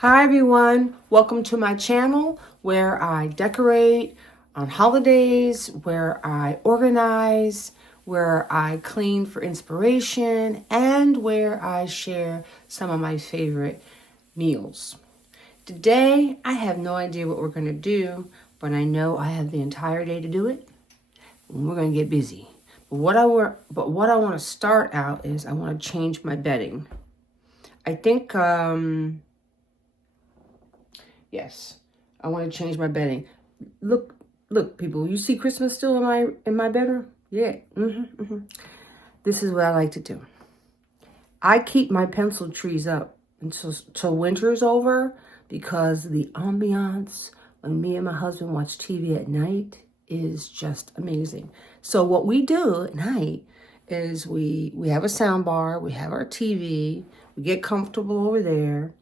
Hi everyone, welcome to my channel where I decorate on holidays, where I organize, where I clean for inspiration, and where I share some of my favorite meals. Today, I have no idea what we're going to do, but I know I have the entire day to do it, and we're going to get busy. But what I want to start out is I want to change my bedding. I think yes, I want to change my bedding. Look, people. You see Christmas still in my bedroom? Yeah. This is what I like to do. I keep my pencil trees up until winter is over because the ambiance when me and my husband watch TV at night is just amazing. So what we do at night is we have a sound bar, we have our TV, we get comfortable over there,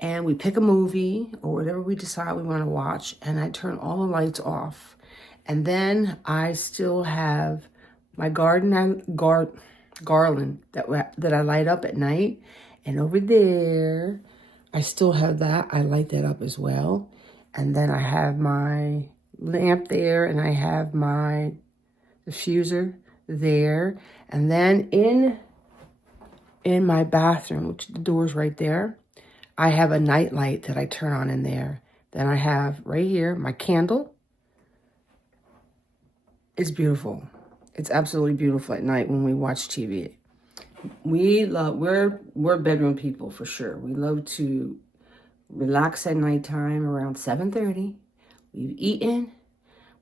and we pick a movie or whatever we decide we want to watch, and I turn all the lights off. And then I still have my garland that I light up at night. And over there, I still have that. I light that up as well. And then I have my lamp there, and I have my diffuser there. And then in my bathroom, which the door's right there, I have a night light that I turn on in there. Then I have right here my candle. It's beautiful. It's absolutely beautiful at night when we watch TV. We're bedroom people for sure. We love to relax at nighttime around 7:30. We've eaten,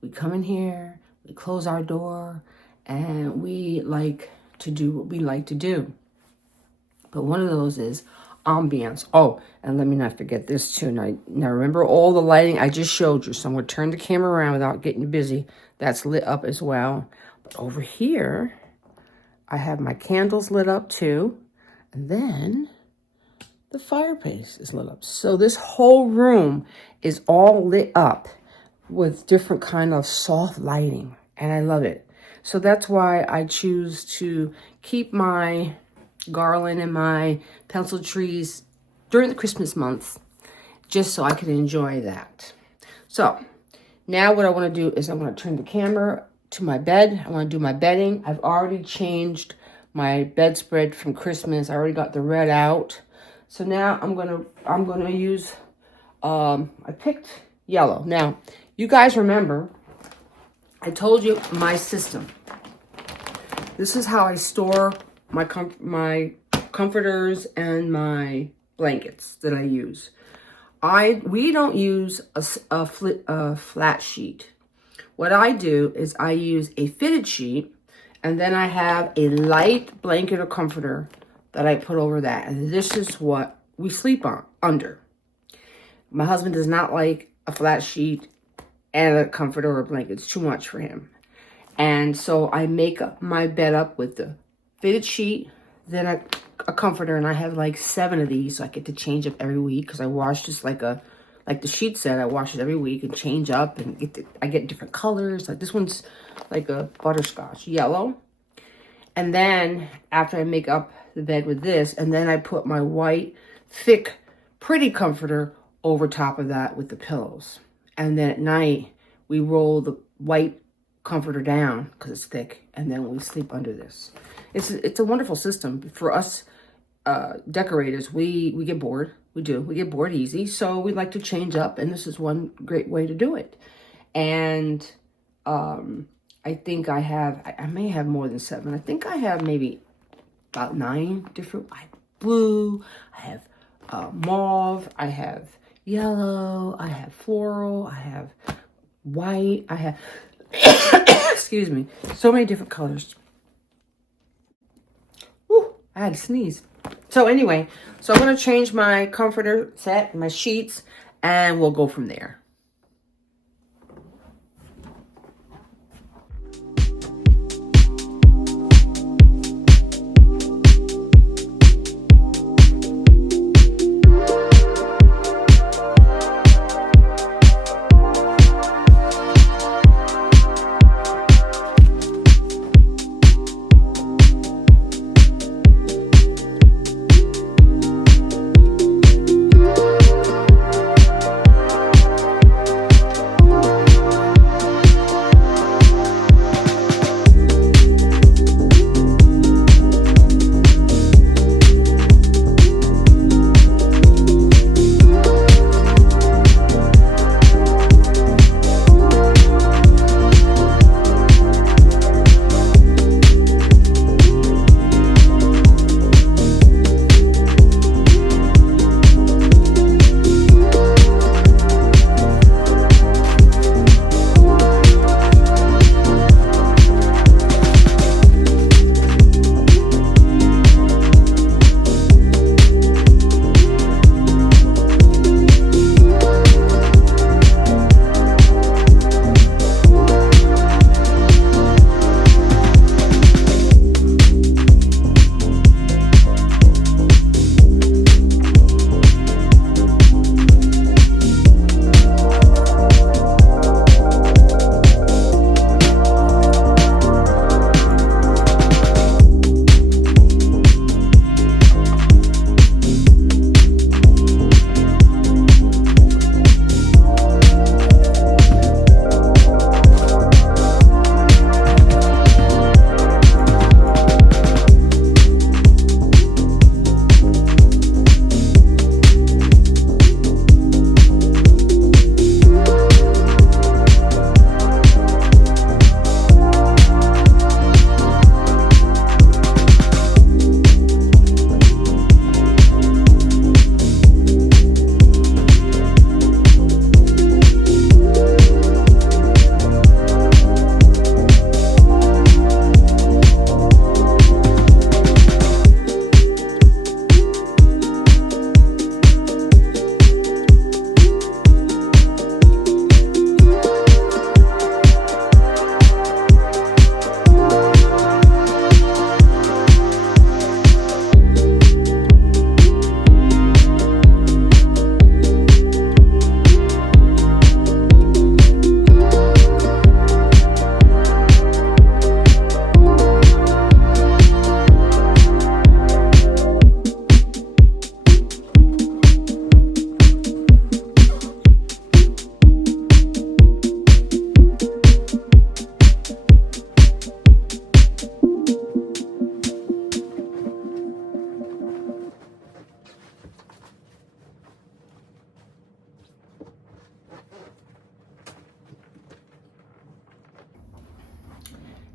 we come in here, we close our door, and we like to do what we like to do. But one of those is ambiance. Oh, and let me not forget this too. Now remember all the lighting I just showed you. So I'm going to turn the camera around without getting busy. That's lit up as well. But over here, I have my candles lit up too. And then the fireplace is lit up. So this whole room is all lit up with different kind of soft lighting. And I love it. So that's why I choose to keep my garland and my pencil trees during the Christmas months, just so I can enjoy that. So now what I want to do is I want to turn the camera to my bed. I want to do my bedding. I've already changed my bedspread from Christmas. I already got the red out. So now I'm gonna use I picked yellow. Now you guys remember I told you my system. This is how I store my comforters and my blankets that I use. We don't use a flat sheet. What I do is I use a fitted sheet, and then I have a light blanket or comforter that I put over that. And this is what we sleep on under. My husband does not like a flat sheet and a comforter or a blanket. It's too much for him. And so I make my bed up with the fitted sheet, then a comforter, and I have like 7 of these, so I get to change up every week because I wash just like the sheet said, I wash it every week and change up, and I get different colors. Like this one's like a butterscotch yellow. And then after I make up the bed with this, and then I put my white, thick, pretty comforter over top of that with the pillows. And then at night, we roll the white comforter down because it's thick, and then we sleep under this. It's a wonderful system for us decorators. We get bored. We get bored easy, so we like to change up, and this is one great way to do it. And I think I may have more than 7. I think I have maybe about 9 different. I have blue, I have mauve, I have yellow, I have floral, I have white, I have excuse me, so many different colors. Whew, I had to sneeze. So anyway, so I'm going to change my comforter set, my sheets, and we'll go from there.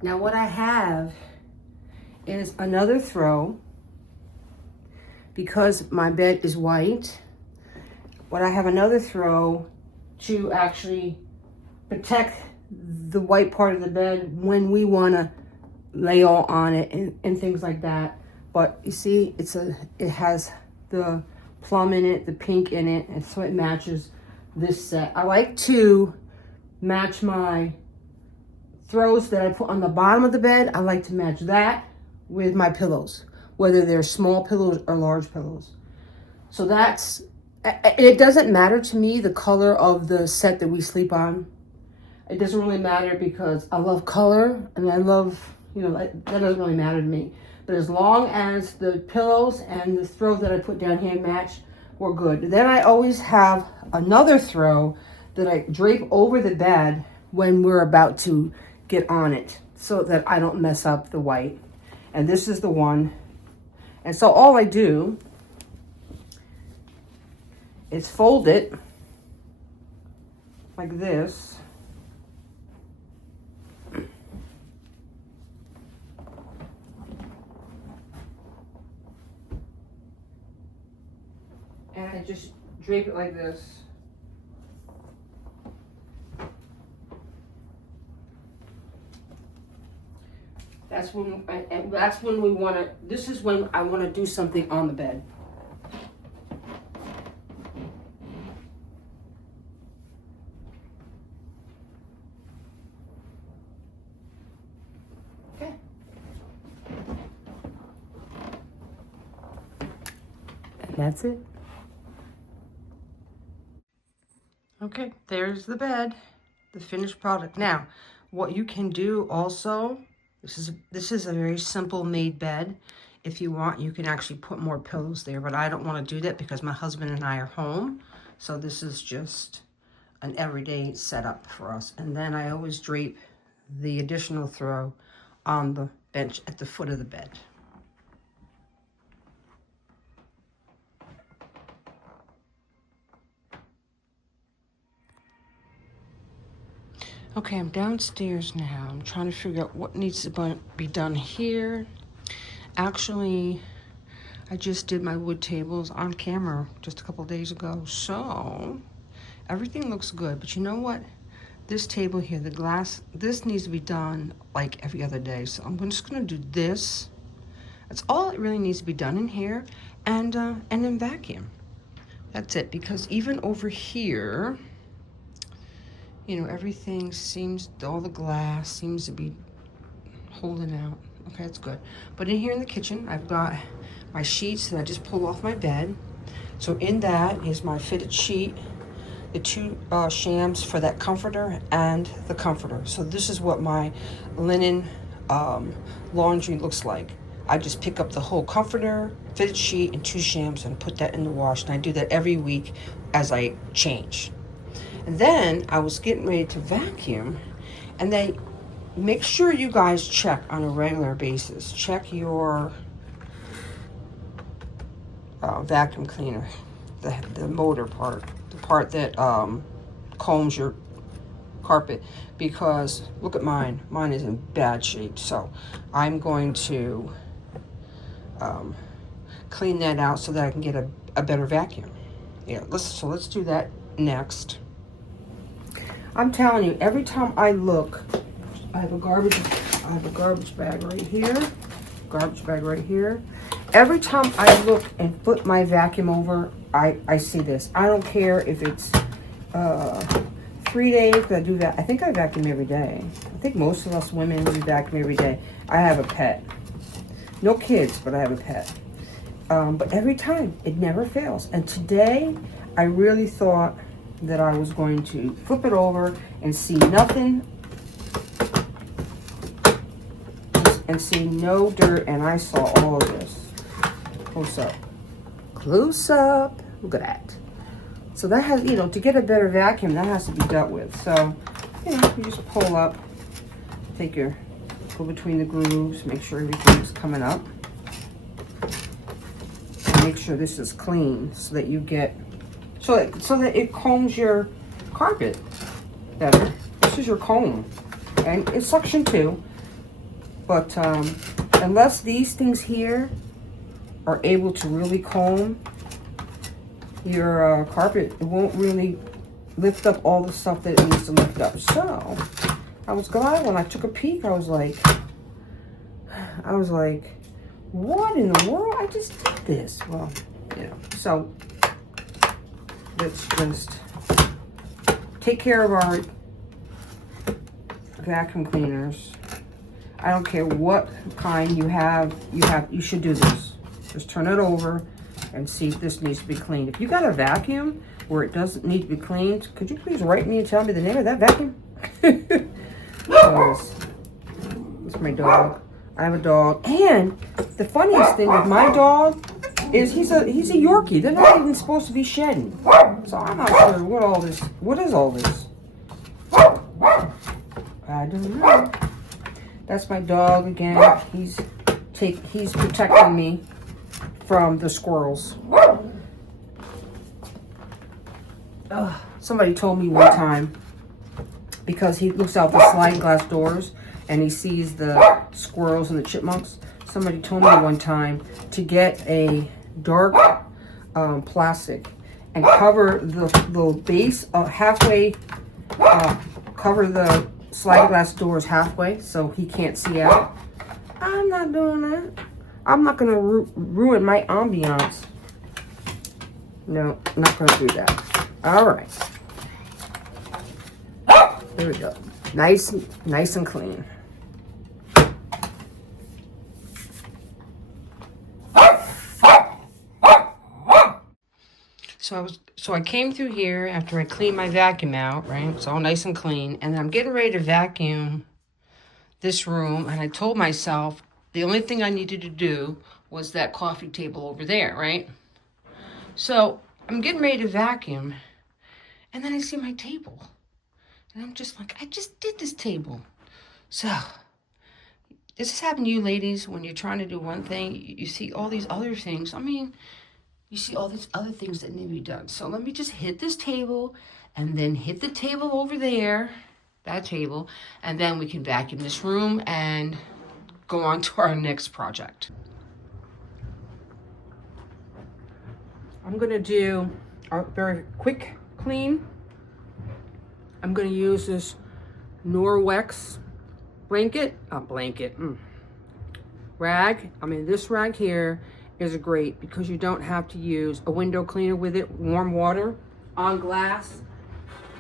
Now what I have is another throw. Because my bed is white, what I have another throw to actually protect the white part of the bed when we want to lay all on it and things like that. But you see, it has the plum in it, the pink in it, and so it matches this set. I like to match my throws that I put on the bottom of the bed. I like to match that with my pillows, whether they're small pillows or large pillows. So that's, it doesn't matter to me the color of the set that we sleep on. It doesn't really matter because I love color and I love, that doesn't really matter to me. But as long as the pillows and the throw that I put down here match, we're good. Then I always have another throw that I drape over the bed when we're about to get on it so that I don't mess up the white. And this is the one. And so all I do is fold it like this. And I just drape it like this. That's when we want to, this is when I want to do something on the bed. Okay. And that's it. Okay, there's the bed, the finished product. Now, what you can do also, this is a very simple made bed. If you want, you can actually put more pillows there, but I don't want to do that because my husband and I are home. So this is just an everyday setup for us. And then I always drape the additional throw on the bench at the foot of the bed. Okay, I'm downstairs now. I'm trying to figure out what needs to be done here. Actually, I just did my wood tables on camera just a couple days ago. So, everything looks good. But you know what? This table here, the glass, this needs to be done like every other day. So I'm just gonna do this. That's all it really needs to be done in here. And then vacuum. That's it, because even over here, everything seems, all the glass seems to be holding out. Okay, that's good. But in here in the kitchen, I've got my sheets that I just pulled off my bed. So in that is my fitted sheet, the two shams for that comforter and the comforter. So this is what my linen laundry looks like. I just pick up the whole comforter, fitted sheet, and two shams and put that in the wash. And I do that every week as I change. And then I was getting ready to vacuum, and then make sure you guys check on a regular basis. Check your vacuum cleaner, the motor part, the part that combs your carpet, because look at mine. Mine is in bad shape. So I'm going to clean that out so that I can get a better vacuum. Yeah, let's do that next. I'm telling you, every time I look, I have a garbage bag right here. Every time I look and flip my vacuum over, I see this. I don't care if it's 3 days, because I do that. I think I vacuum every day. I think most of us women, we vacuum every day. I have a pet. No kids, but I have a pet. But every time, it never fails. And today, I really thought that I was going to flip it over and see nothing and see no dirt, and I saw all of this. Close up, look at that. So that has, to get a better vacuum, that has to be dealt with. So, you just pull up, go between the grooves, make sure everything's coming up. And make sure this is clean so that you get, so that it combs your carpet better. This is your comb, and it's suction too. But unless these things here are able to really comb your carpet, it won't really lift up all the stuff that it needs to lift up. So I was glad when I took a peek. I was like, what in the world? I just did this. Well, you know, so let's just take care of our vacuum cleaners. I don't care what kind you have, you should do this. Just turn it over and see if this needs to be cleaned. If you got a vacuum where it doesn't need to be cleaned, could you please write me and tell me the name of that vacuum? Because it's my dog. I have a dog. And the funniest thing with my dog is he's a Yorkie. They're not even supposed to be shedding. So I'm not sure what is all this? I don't know. That's my dog again. He's protecting me from the squirrels. Somebody told me one time, because he looks out the sliding glass doors and he sees the squirrels and the chipmunks. Somebody told me one time to get a dark plastic and cover the base halfway, cover the sliding glass doors halfway so he can't see out. I'm not doing that. I'm not gonna ruin my ambiance. No, I'm not gonna do that. All right. There we go. Nice and clean. So I came through here after I cleaned my vacuum out, right? It's all nice and clean. And I'm getting ready to vacuum this room. And I told myself the only thing I needed to do was that coffee table over there, right? So I'm getting ready to vacuum. And then I see my table. And I'm just like, I just did this table. So does this happen to you ladies when you're trying to do one thing? You see all these other things. I mean, you see all these other things that need to be done. So let me just hit this table and then hit the table over there, that table, and then we can vacuum this room and go on to our next project. I'm gonna do a very quick clean. I'm gonna use this Norwex rag. I mean, this rag here is great because you don't have to use a window cleaner with it, warm water on glass.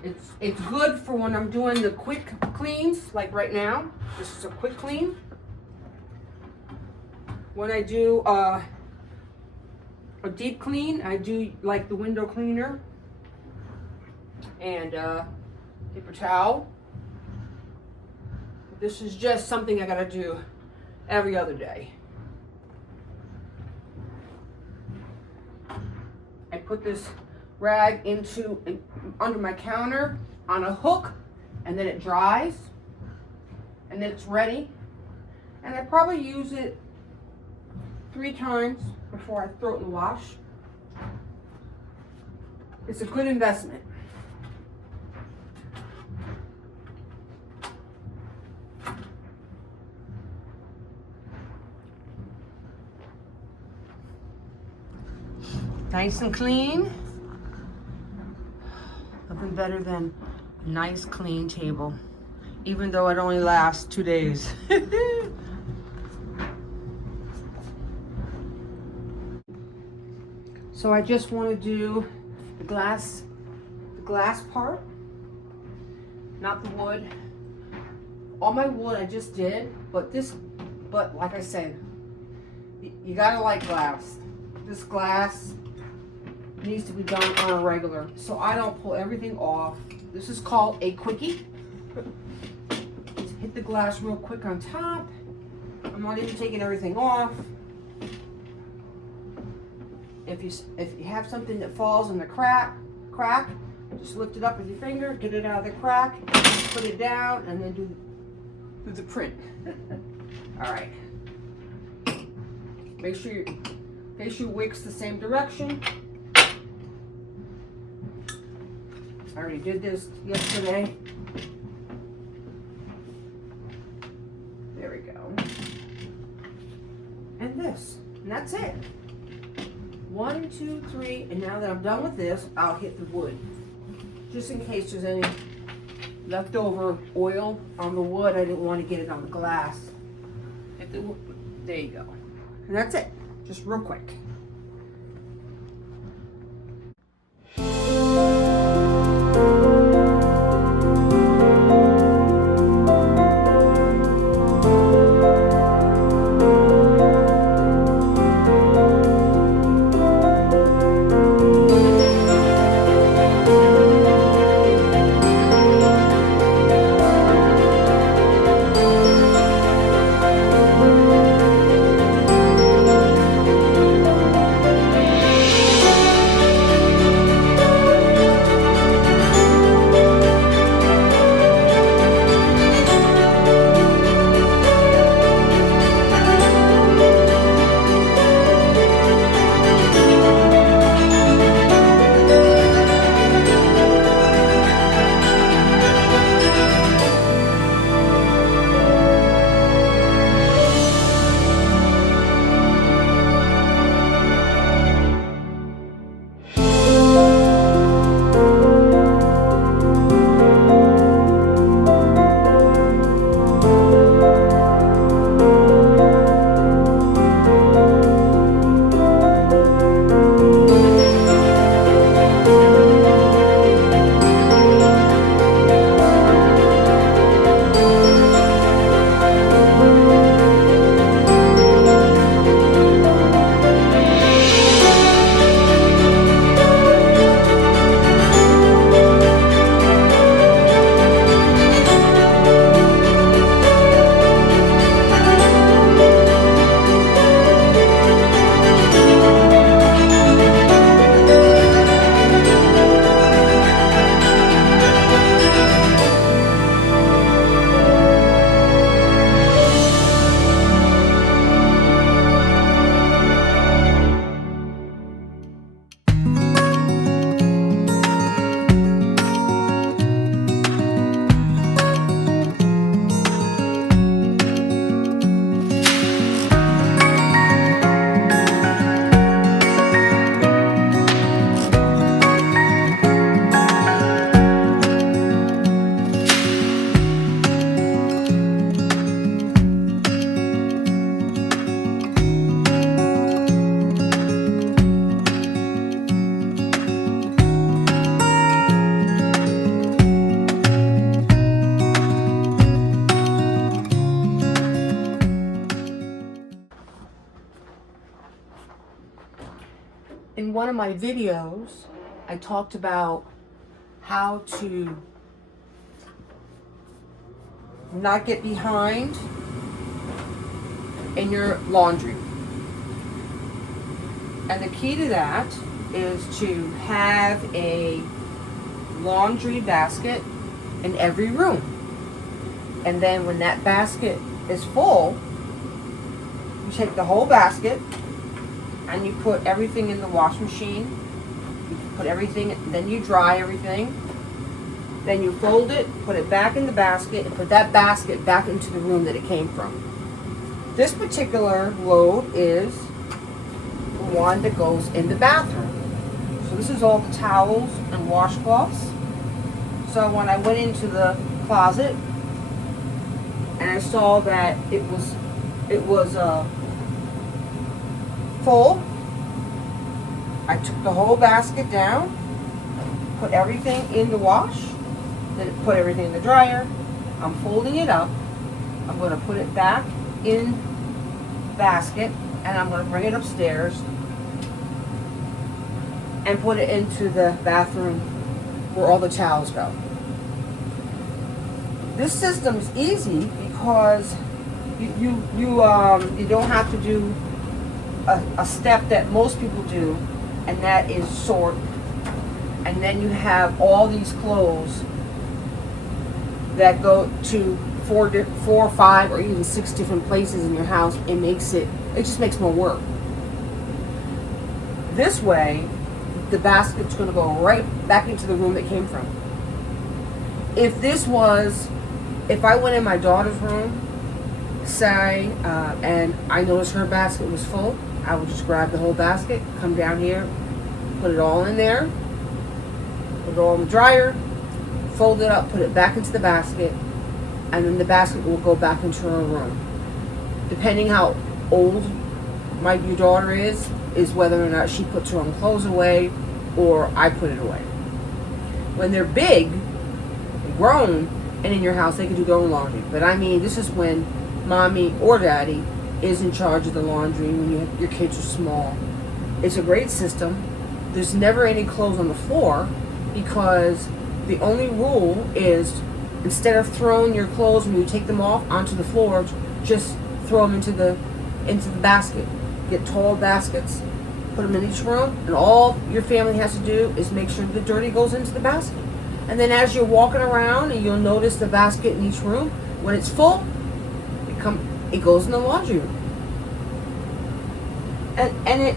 It's good for when I'm doing the quick cleans, like right now. This is a quick clean. When I do a deep clean, I do like the window cleaner and paper towel. This is just something I gotta do every other day. I put this rag under my counter on a hook, and then it dries, and then it's ready. And I probably use it 3 times before I throw it in the wash. It's a good investment. Nice and clean. Nothing better than a nice clean table, even though it only lasts 2 days. So I just want to do the glass part, not the wood. All my wood I just did, but like I said, you gotta like glass. This glass needs to be done on a regular, so I don't pull everything off. This is called a quickie. Just hit the glass real quick on top. I'm not even taking everything off. If you have something that falls in the crack, just lift it up with your finger, get it out of the crack, put it down, and then do the print. All right. Make sure your wick's the same direction. I already did this yesterday. There we go. that's it. 1, 2, 3, and now that I'm done with this, I'll hit the wood. Just in case there's any leftover oil on the wood, I didn't want to get it on the glass. There you go. And that's it, just real quick. In one of my videos, I talked about how to not get behind in your laundry. And the key to that is to have a laundry basket in every room. And then when that basket is full, you take the whole basket and you put everything in the wash machine. You put everything, then you dry everything. Then you fold it, put it back in the basket, and put that basket back into the room that it came from. This particular load is the one that goes in the bathroom. So this is all the towels and washcloths. So when I went into the closet and I saw that it was full, I took the whole basket down, put everything in the wash, then put everything in the dryer. I'm folding it up. I'm going to put it back in the basket, and I'm going to bring it upstairs and put it into the bathroom where all the towels go. This system is easy because you don't have to do a step that most people do, and that is sort. And then you have all these clothes that go to 4, 5, or even 6 different places in your house. It just makes more work. This way, the basket's going to go right back into the room it came from. If I went in my daughter's room, say, and I noticed her basket was full, I will just grab the whole basket, come down here, put it all in there, put it all in the dryer, fold it up, put it back into the basket, and then the basket will go back into her room. Depending how old your daughter is whether or not she puts her own clothes away or I put it away. When they're big, grown, and in your house, they can do their own laundry. But I mean, this is when mommy or daddy is in charge of the laundry when your kids are small. It's a great system. There's never any clothes on the floor because the only rule is instead of throwing your clothes when you take them off onto the floor, just throw them into the basket. Get tall baskets, put them in each room, and all your family has to do is make sure the dirty goes into the basket. And then as you're walking around, and you'll notice the basket in each room, when it's full, it goes in the laundry room. And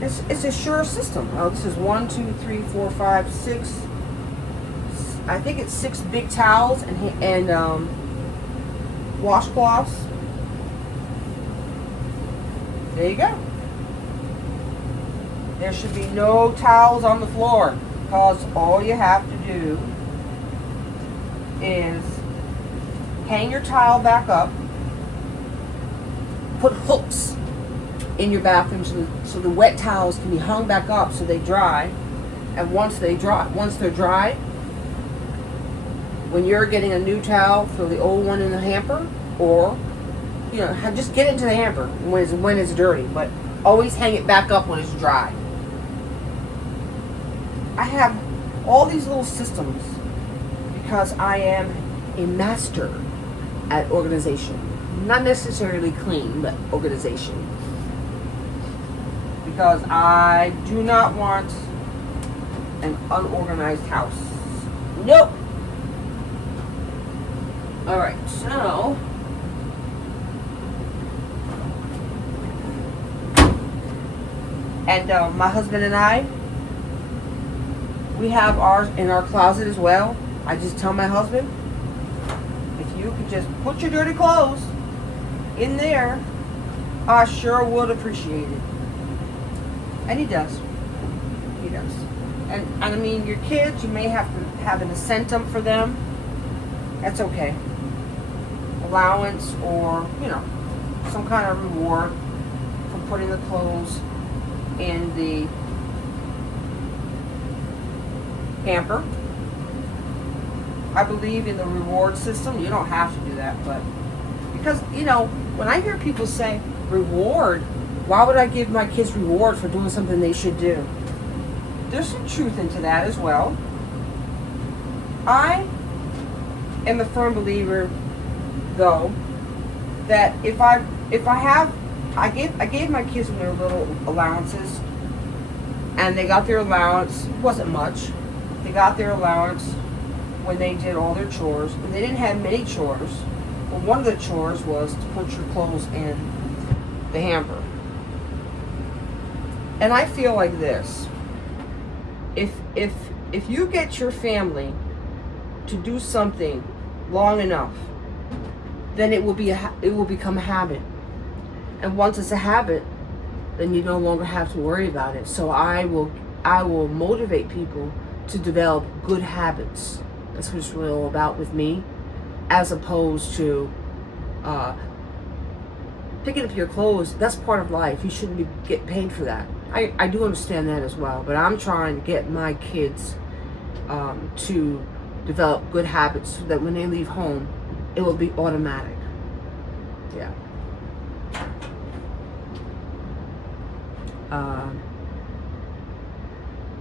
it's a sure system. This is 1, 2, 3, 4, 5, 6. I think it's 6 big towels and washcloths. There you go. There should be no towels on the floor because all you have to do is hang your towel back up, put hooks in your bathroom so the wet towels can be hung back up so they dry. And once they're dry, when you're getting a new towel, throw the old one in the hamper, or just get into the hamper when it's dirty, but always hang it back up when it's dry. I have all these little systems because I am a master at organization. Not necessarily clean, but organization. Because I do not want an unorganized house. Nope. Alright, so and my husband and I, we have ours in our closet as well. I just tell my husband, if you could just put your dirty clothes in there, I sure would appreciate it. And he does. He does. And I mean, your kids, you may have to have an incentive for them. That's okay. Allowance or, some kind of reward for putting the clothes in the hamper. I believe in the reward system. You don't have to do that, but because, when I hear people say reward, why would I give my kids reward for doing something they should do? There's some truth into that as well. I am a firm believer, though, that I gave my kids their little allowances, and they got their allowance. It wasn't much. They got their allowance when they did all their chores, and they didn't have many chores. Well, one of the chores was to put your clothes in the hamper. And I feel like this: if you get your family to do something long enough, then it will become a habit. And once it's a habit, then you no longer have to worry about it. So I will motivate people to develop good habits. That's what it's really all about with me, as opposed to picking up your clothes. That's part of life. You shouldn't get paid for that. I do understand that as well, but I'm trying to get my kids to develop good habits so that when they leave home, it will be automatic. Yeah.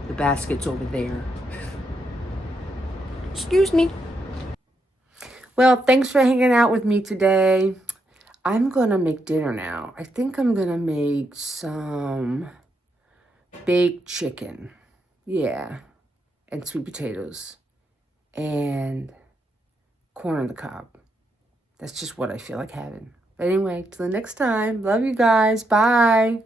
The basket's over there. Excuse me. Well, thanks for hanging out with me today. I'm gonna make dinner now. I think I'm gonna make some baked chicken. Yeah. And sweet potatoes. And corn on the cob. That's just what I feel like having. But anyway, till the next time. Love you guys. Bye.